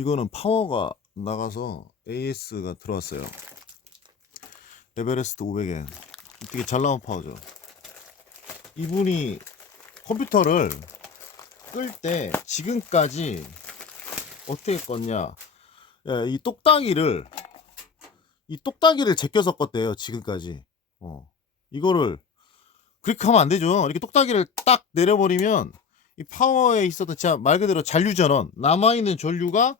이거는 파워가 나가서 AS가 들어왔어요. 에베레스트 500엔. 되게 잘 나온 파워죠. 이분이 컴퓨터를 끌 때 지금까지 어떻게 껐냐? 예, 이 똑딱이를 이 똑딱이를 제껴서 껐대요. 지금까지. 어. 이거를 그렇게 하면 안 되죠. 이렇게 똑딱이를 딱 내려버리면 이 파워에 있었던 진짜 말 그대로 잔류전원 남아있는 전류가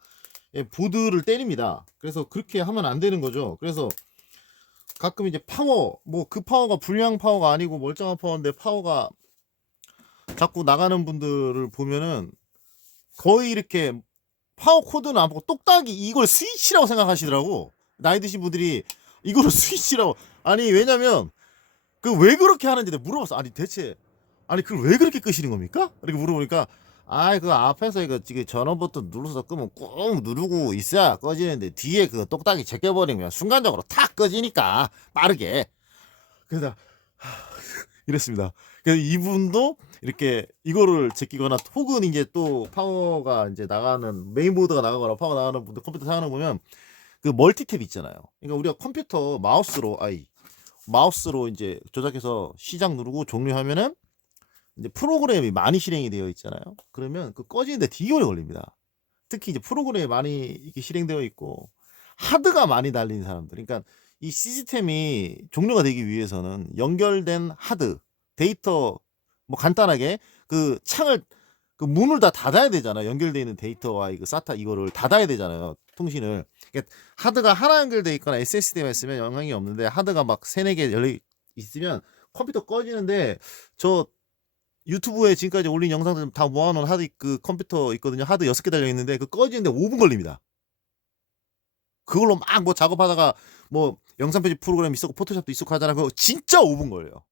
예, 보드를 때립니다. 그래서 그렇게 하면 안 되는 거죠. 그래서 가끔 이제 파워 뭐 그 파워가 불량 파워가 아니고 멀쩡한 파워인데 파워가 자꾸 나가는 분들을 보면은 거의 이렇게 파워 코드는 안 보고 똑딱이 이걸 스위치라고 생각하시더라고 나이 드신 분들이 이거를 스위치라고 아니 왜냐면 그 왜 그렇게 하는지 내가 물어봤어 아니 대체 아니 그걸 왜 그렇게 끄시는 겁니까? 이렇게 물어보니까 아이 그 앞에서 이거 지금 전원 버튼 눌러서 끄면 꾹 누르고 있어야 꺼지는데 뒤에 그 똑딱이 제껴버리면 순간적으로 탁 꺼지니까 빠르게 그래서 하, 이랬습니다. 그래서 이분도 이렇게 이거를 제끼거나 혹은 이제 또 파워가 이제 나가는 메인보드가 나가거나 파워 나가는 분들 컴퓨터 사용하는 거 보면 그 멀티탭 있잖아요. 그러니까 우리가 컴퓨터 마우스로 아이 마우스로 이제 조작해서 시작 누르고 종료하면은 이제 프로그램이 많이 실행이 되어 있잖아요. 그러면 그 꺼지는데 되게 오래 걸립니다. 특히 이제 프로그램이 많이 이렇게 실행되어 있고 하드가 많이 달린 사람들. 그러니까 이 시스템이 종료가 되기 위해서는 연결된 하드, 데이터 뭐 간단하게 그 창을 그 문을 다 닫아야 되잖아. 연결되어 있는 데이터와 이거 사타 이거를 닫아야 되잖아요. 통신을. 그러니까 하드가 하나 연결돼 있거나 SSD만 있으면 영향이 없는데 하드가 막 세네 개 열려 있으면 컴퓨터 꺼지는데 저 유튜브에 지금까지 올린 영상들 다 모아놓은 하드 그 컴퓨터 있거든요. 하드 6개 달려 있는데 그 꺼지는데 5분 걸립니다. 그걸로 막 뭐 작업하다가 뭐 영상 편집 프로그램 있었고 포토샵도 있었고 하잖아. 그거 진짜 5분 걸려요.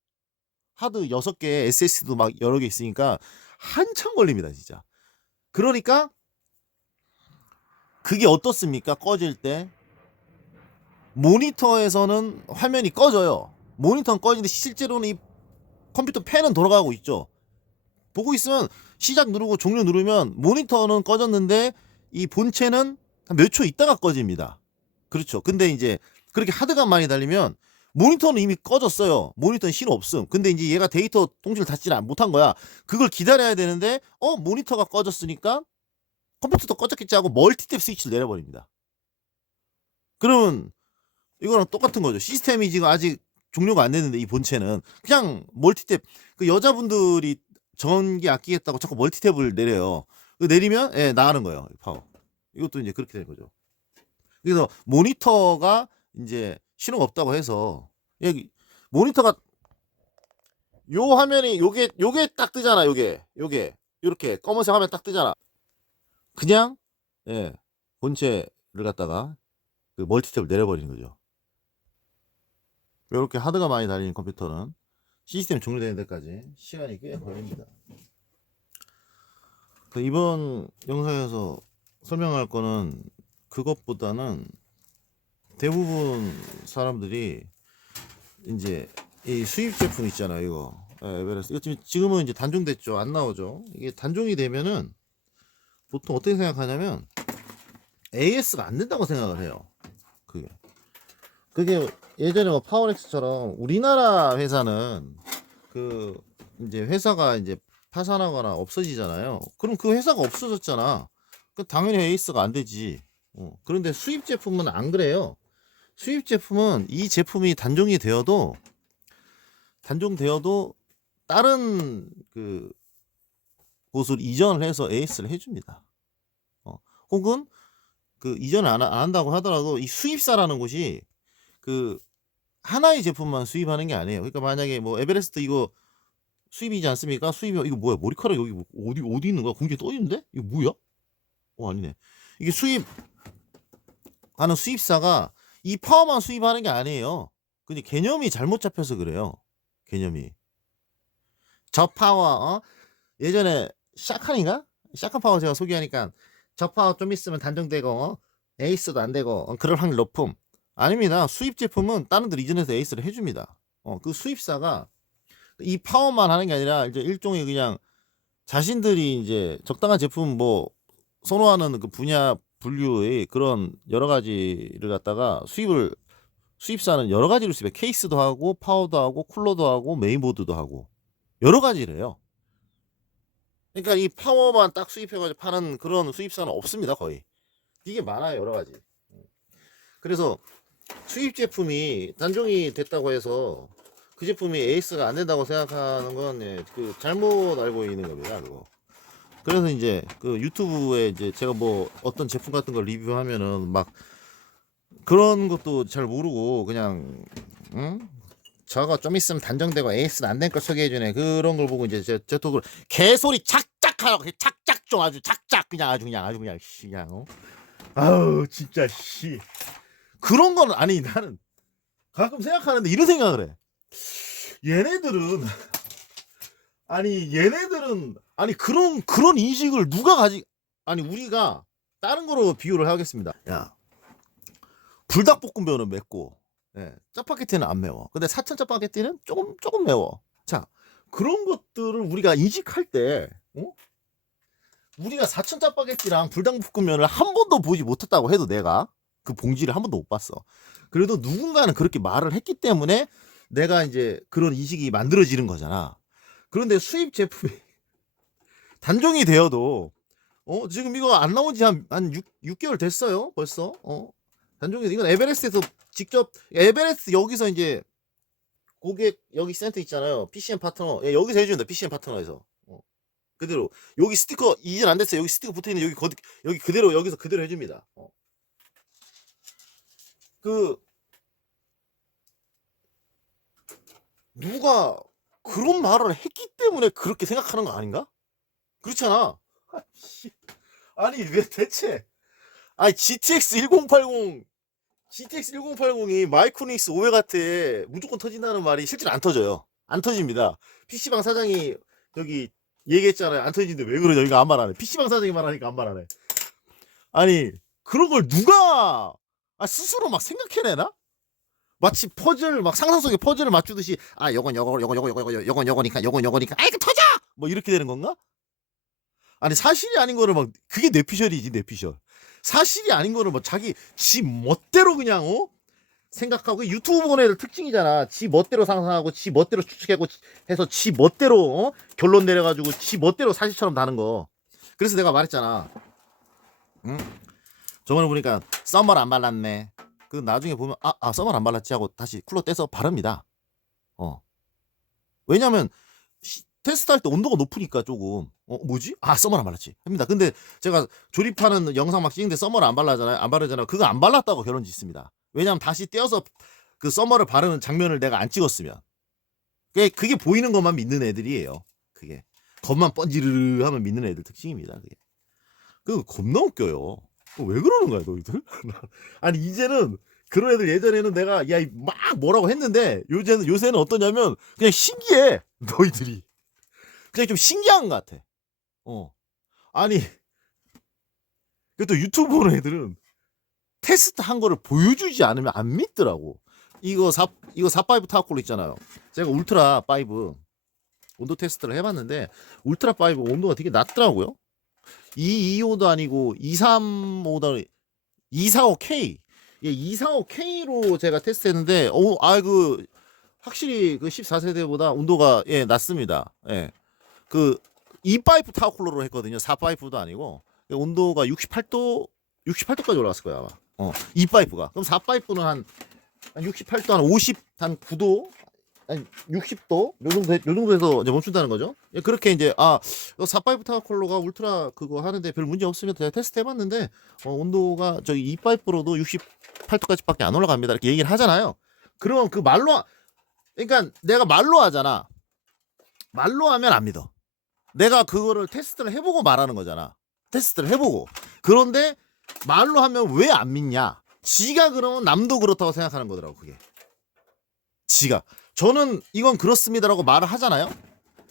하드 6개 SSD도 막 여러 개 있으니까 한참 걸립니다, 진짜. 그러니까 그게 어떻습니까? 꺼질 때 모니터에서는 화면이 꺼져요. 모니터는 꺼지는데 실제로는 이 컴퓨터 팬은 돌아가고 있죠. 보고 있으면 시작 누르고 종료 누르면 모니터는 꺼졌는데 이 본체는 한 몇 초 있다가 꺼집니다. 그렇죠. 근데 이제 그렇게 하드가 많이 달리면 모니터는 이미 꺼졌어요. 모니터는 신호 없음. 근데 이제 얘가 데이터 통신을 닫지 못한 거야. 그걸 기다려야 되는데 어 모니터가 꺼졌으니까 컴퓨터도 꺼졌겠지 하고 멀티탭 스위치를 내려버립니다. 그러면 이거랑 똑같은 거죠. 시스템이 지금 아직 종료가 안 됐는데 이 본체는 그냥 멀티탭 그 여자분들이 전기 아끼겠다고 자꾸 멀티탭을 내려요. 그 내리면 예 나가는 거예요. 파워. 이것도 이제 그렇게 되는 거죠. 그래서 모니터가 이제 신호가 없다고 해서 여기 모니터가 요 화면이 요게 요게 딱 뜨잖아. 요게 요게 요렇게 검은색 화면 딱 뜨잖아. 그냥 예 본체를 갖다가 그 멀티탭을 내려 버리는 거죠. 이렇게 하드가 많이 달리는 컴퓨터는 시스템 종료되는 데까지 시간이 꽤 걸립니다. 그 이번 영상에서 설명할 거는 그것보다는 대부분 사람들이 이제 이 수입 제품 있잖아요, 이거. 예, 에베레스트. 이거 지금 지금은 이제 단종됐죠. 안 나오죠. 이게 단종이 되면은 보통 어떻게 생각하냐면 AS가 안 된다고 생각을 해요. 그게. 예전에 뭐 파워렉스처럼 우리나라 회사는 그 이제 회사가 이제 파산하거나 없어지잖아요. 그럼 그 회사가 없어졌잖아. 그 당연히 에이스가 안 되지. 어. 그런데 수입 제품은 안 그래요. 수입 제품은 이 제품이 단종이 되어도 단종되어도 다른 그 곳으로 이전을 해서 에이스를 해줍니다. 어. 혹은 그 이전을 안, 하- 안 한다고 하더라도 이 수입사라는 곳이 그 하나의 제품만 수입하는 게 아니에요. 그러니까 만약에 뭐 에베레스트 이거 수입이지 않습니까? 수입이 이거 뭐야? 머리카락 여기 뭐- 어디 어디 있는 거야? 공기에 떠 있는데? 이거 뭐야? 어 아니네. 이게 수입 하는 수입사가 이 파워만 수입하는 게 아니에요. 근데 개념이 잘못 잡혀서 그래요. 개념이. 저 파워 어? 예전에 샤칸인가? 샤칸 파워 제가 소개하니까 저 파워 좀 있으면 단종되고 어? 에이스도 안 되고 어, 그럴 확률 높음. 아닙니다. 수입 제품은 다른 데 이전해서 에이스를 해줍니다. 어, 그 수입사가 이 파워만 하는 게 아니라 이제 일종의 그냥 자신들이 이제 적당한 제품 뭐 선호하는 그 분야 분류의 그런 여러 가지를 갖다가 수입을 수입사는 여러 가지를 수입해 케이스도 하고 파워도 하고 쿨러도 하고 메인보드도 하고 여러 가지래요. 그러니까 이 파워만 딱 수입해가지고 파는 그런 수입사는 없습니다 거의. 이게 많아요 여러 가지. 그래서 수입 제품이 단종이 됐다고 해서 그 제품이 에이스가 안 된다고 생각하는 건 예, 그 잘못 알고 있는 겁니다 그거. 그래서 이제 그 유튜브에 이제 제가 뭐 어떤 제품 같은 걸 리뷰하면은 막 그런 것도 잘 모르고 그냥 응? 저거 좀 있으면 단정되고 에이스는 안 된 걸 소개해주네 그런 걸 보고 이제 제, 제 톡을 개소리 착착 하라고 해. 착착 좀 아주 착착 그냥 아주 그냥 아주 그냥 씨 그냥 어? 아우 진짜 씨 그런 거는 아니 나는 가끔 생각하는데 이런 생각을 해 얘네들은 아니 얘네들은 아니 그런 그런 인식을 누가 가지 아니 우리가 다른 거로 비유를 하겠습니다 야 불닭볶음면은 맵고 예, 짜파게티는 안 매워. 근데 사천 짜파게티는 조금 조금 매워. 자 그런 것들을 우리가 인식할 때 어? 우리가 사천 짜파게티랑 불닭볶음면을 한 번도 보지 못했다고 해도 내가 그 봉지를 한 번도 못 봤어. 그래도 누군가는 그렇게 말을 했기 때문에 내가 이제 그런 인식이 만들어지는 거잖아. 그런데 수입 제품이 단종이 되어도 어 지금 이거 안 나온 지한한 6, 6개월 됐어요 벌써 어 단종이 이건 에베레스트에서 직접 에베레스트 여기서 이제 고객 여기 센터 있잖아요 PCM 파트너 예, 여기서 해 준다 PCM 파트너에서 어. 그대로 여기 스티커 이전 안 됐어요 여기 스티커 붙어 있는 여기 거, 여기 그대로 여기서 그대로 해 줍니다 어. 그 누가 그런 말을 했기 때문에 그렇게 생각하는 거 아닌가? 그렇잖아. 아, 씨. 아니 왜 대체 아니 GTX 1080 GTX 1080이 마이크로닉스 500W 무조건 터진다는 말이 실제로 안 터져요. 안 터집니다. PC방 사장이 여기 얘기했잖아요. 안 터지는데 왜 그러냐. 이거 안 말하네. PC방 사장이 말하니까 안 말하네. 아니 그런 걸 누가 아, 스스로 막 생각해내나? 마치 퍼즐 막 상상 속에 퍼즐을 맞추듯이 아 요건 요거 요거 요거 요거 요건 요거니까 요건 요거니까 아 이거 터져 뭐 이렇게 되는 건가? 아니 사실이 아닌 거를 막 그게 뇌피셜이지 뇌피셜 사실이 아닌 거를 뭐 자기 지 멋대로 그냥 어 생각하고 유튜브 보는 애들 특징이잖아 지 멋대로 상상하고 지 멋대로 추측하고 해서 지 멋대로 어? 결론 내려가지고 지 멋대로 사실처럼 다는 거 그래서 내가 말했잖아 응? 저번에 보니까 썸머를 안 발랐네 그 나중에 보면 아, 아 썸머를 안 발랐지 하고 다시 쿨러 떼서 바릅니다 어 왜냐면 시- 테스트할 때 온도가 높으니까 조금 어 뭐지? 아 썸머를 안 발랐지 합니다. 근데 제가 조립하는 영상 막 찍는데 썸머를 안 발라잖아요. 안 바르잖아요. 그거 안 발랐다고 결론 짓습니다. 왜냐면 다시 떼어서 그 썸머를 바르는 장면을 내가 안 찍었으면 그게, 그게 보이는 것만 믿는 애들이에요. 그게 겉만 번지르르 하면 믿는 애들 특징입니다. 그게 그거 겁나 웃겨요. 그거 왜 그러는 거야 너희들? 아니 이제는 그런 애들 예전에는 내가 야 막 뭐라고 했는데 요새는 요새는 어떠냐면 그냥 신기해 너희들이 그냥 좀 신기한 것 같아. 어. 아니, 그또 유튜브 보는 애들은 테스트 한 거를 보여주지 않으면 안 믿더라고. 이거 사, 이거 45 타워콜로 있잖아요. 제가 울트라 5 온도 테스트를 해봤는데, 울트라 5 온도가 되게 낮더라고요. 225도 아니고 235도, 245K. 예, 245K로 제가 테스트 했는데, 어, 아, 그, 확실히 그 14세대보다 온도가, 예, 낮습니다. 예. 그 E5 타워 쿨러로 했거든요. 4파이프도 아니고 온도가 68도 68도까지 올라갔을 거야 아마. 어, E5가. 그럼 4파이프는 한, 한 68도 한 50, 한 9도, 한 60도 요 정도 요 정도에서 이제 멈춘다는 거죠. 예, 그렇게 이제 아, 4파이프 타워쿨러가 울트라 그거 하는데 별 문제 없으면 제가 테스트 해봤는데 어, 온도가 저기 E5로도 68도까지밖에 안 올라갑니다. 이렇게 얘기를 하잖아요. 그러면 그 말로 하- 그러니까 내가 말로 하잖아. 말로 하면 안 믿어. 내가 그거를 테스트를 해보고 말하는 거잖아. 테스트를 해보고. 그런데 말로 하면 왜 안 믿냐? 지가 그러면 남도 그렇다고 생각하는 거더라고, 그게. 지가. 저는 이건 그렇습니다라고 말을 하잖아요.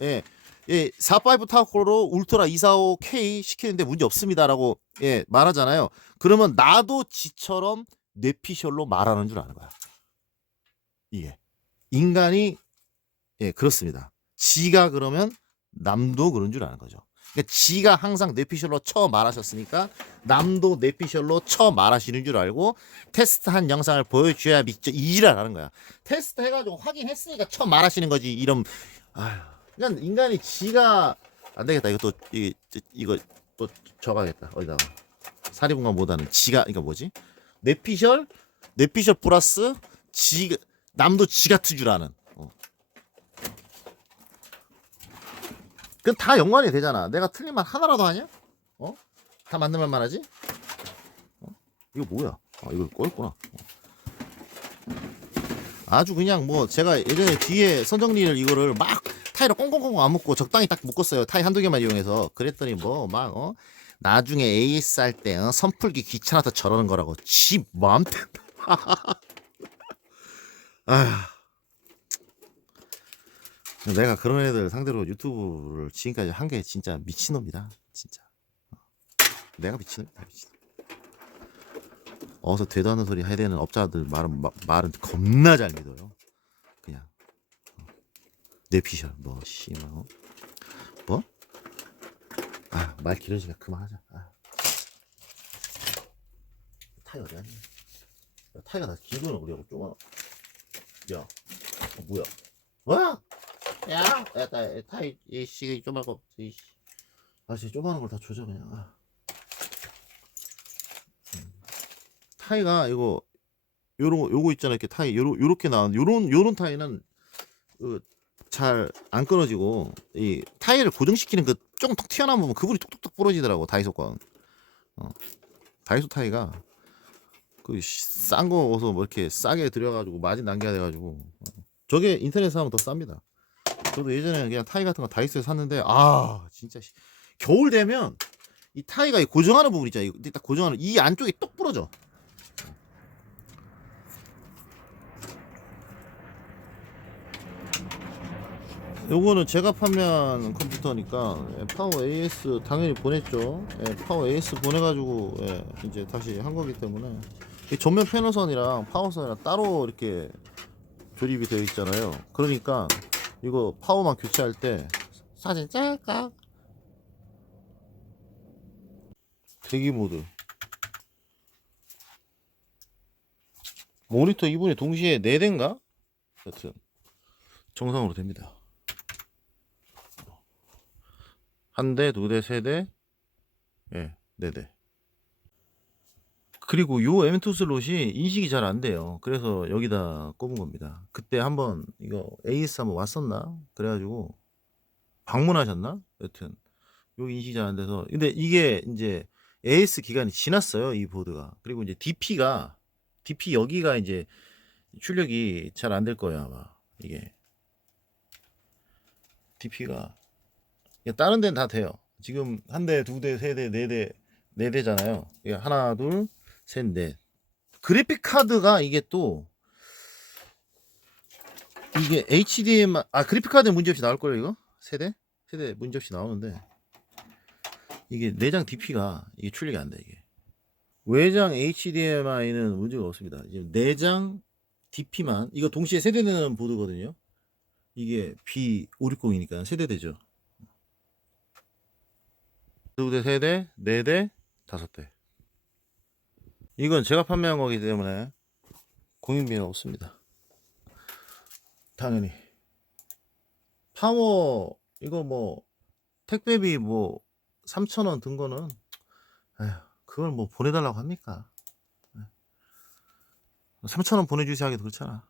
예. 예, 45 타워로 울트라 245K 시키는데 문제 없습니다라고 예, 말하잖아요. 그러면 나도 지처럼 뇌피셜로 말하는 줄 아는 거야. 이게. 인간이 예, 그렇습니다. 지가 그러면 남도 그런 줄 아는 거죠. 그러니까 지가 항상 뇌피셜로 쳐 말하셨으니까 남도 뇌피셜로 쳐 말하시는 줄 알고 테스트한 영상을 보여줘야 믿죠 이지랄하는 거야. 테스트 해가지고 확인했으니까 쳐 말하시는 거지 이런. 아휴. 그러니까 인간이 지가 안 되겠다. 이거 또 이, 이거 또 적어야겠다. 어디다가 사리분간 못하는 지가 이거 뭐지? 뇌피셜 뇌피셜 플러스 지 남도 지 같은 줄 아는. 어. 그건 다 연관이 되잖아. 내가 틀린 말 하나라도 하냐? 어? 다 맞는 말만 하지? 어? 이거 뭐야? 아, 이거 꺼였구나. 어. 아주 그냥 뭐 제가 예전에 뒤에 선정리를 이거를 막 타이로 꽁꽁꽁꽁 안 묶고 적당히 딱 묶었어요. 타이 한두 개만 이용해서. 그랬더니 뭐 막 어? 나중에 AS 할 때 어? 선풀기 귀찮아서 저러는 거라고. 지 마음대로. 아. 내가 그런 애들 상대로 유튜브를 지금까지 한 게 진짜 미친놈이다. 진짜. 어. 내가 미친놈이다. 미친. 어서 되도 않는 소리 해야 되는 업자들 말은 마- 말은 겁나 잘 믿어요. 그냥 어. 뇌피셜 뭐 씨발 어? 뭐? 아말 길어지니까 그만하자. 아. 타이 어디 갔니? 야, 타이가 나 길구나 우리하고 쪼가. 야, 어, 뭐야? 뭐야? 야, 야, 타, 타이 이 씨가 쪼말고 이 씨. 아, 진짜 쪼마한 걸다 조져 그냥. 아. 음. 타이가 이거 요런 거 요거 있잖아 이렇게 타이 요로 요렇게 나온 요런 요런 타이는 그 잘 안 끊어지고 이 타이를 고정시키는 그 조금 톡 튀어나온 부분 그분이 톡톡톡 부러지더라고 다이소 건. 어. 다이소 타이가 그 싼 거 어서 뭐 이렇게 싸게 들여가지고 마진 남겨야 돼가지고 어. 저게 인터넷 사면 더 쌉니다. 저도 예전에 그냥 타이 같은 거 다이소에 샀는데 아 진짜 씨. 겨울 되면 이 타이가 이 고정하는 부분 있잖아요. 이딱 고정하는 이 안쪽이 똑 부러져. 요거는 제가 판매한 컴퓨터니까 예, 파워 AS 당연히 보냈죠. 예, 파워 AS 보내가지고 예, 이제 다시 한 거기 때문에 이 전면 패너선이랑 파워선이랑 따로 이렇게 조립이 되어 있잖아요. 그러니까 이거 파워만 교체할 때 사진 짤까 대기 모드 모니터 이분이 동시에 4대인가? 여튼 정상으로 됩니다. 한 대, 두 대, 세 대, 예, 네 대. 그리고 요 M2 슬롯이 인식이 잘 안 돼요. 그래서 여기다 꼽은 겁니다. 그때 한번 이거 AS 한번 왔었나? 그래가지고 방문하셨나? 여튼 요 인식이 잘 안 돼서 근데 이게 이제 AS 기간이 지났어요. 이 보드가. 그리고 이제 DP가 DP 여기가 이제 출력이 잘 안 될 거예요 아마 이게 DP가 다른 데는 다 돼요. 지금 한 대, 두 대, 세 대, 네 대, 네 대잖아요. 하나, 둘, 셋, 넷. 그래픽 카드가 이게 또 이게 HDMI 아 그래픽 카드 문제 없이 나올 거예요 이거 세대 세대 문제 없이 나오는데 이게 내장 DP가 이게 출력이 안 돼 이게 외장 HDMI는 문제가 없습니다. 지금 내장 DP만 이거 동시에 세대되는 보드거든요. 이게 B560이니까 세대되죠. 두 대, 세 대, 네 대, 다섯 대. 이건 제가 판매한 거기 때문에 공인비는 없습니다. 당연히. 파워, 이거 뭐, 택배비 뭐, 3,000원 든 거는, 에휴, 그걸 뭐 보내달라고 합니까? 3,000원 보내주세요 하기도 그렇잖아.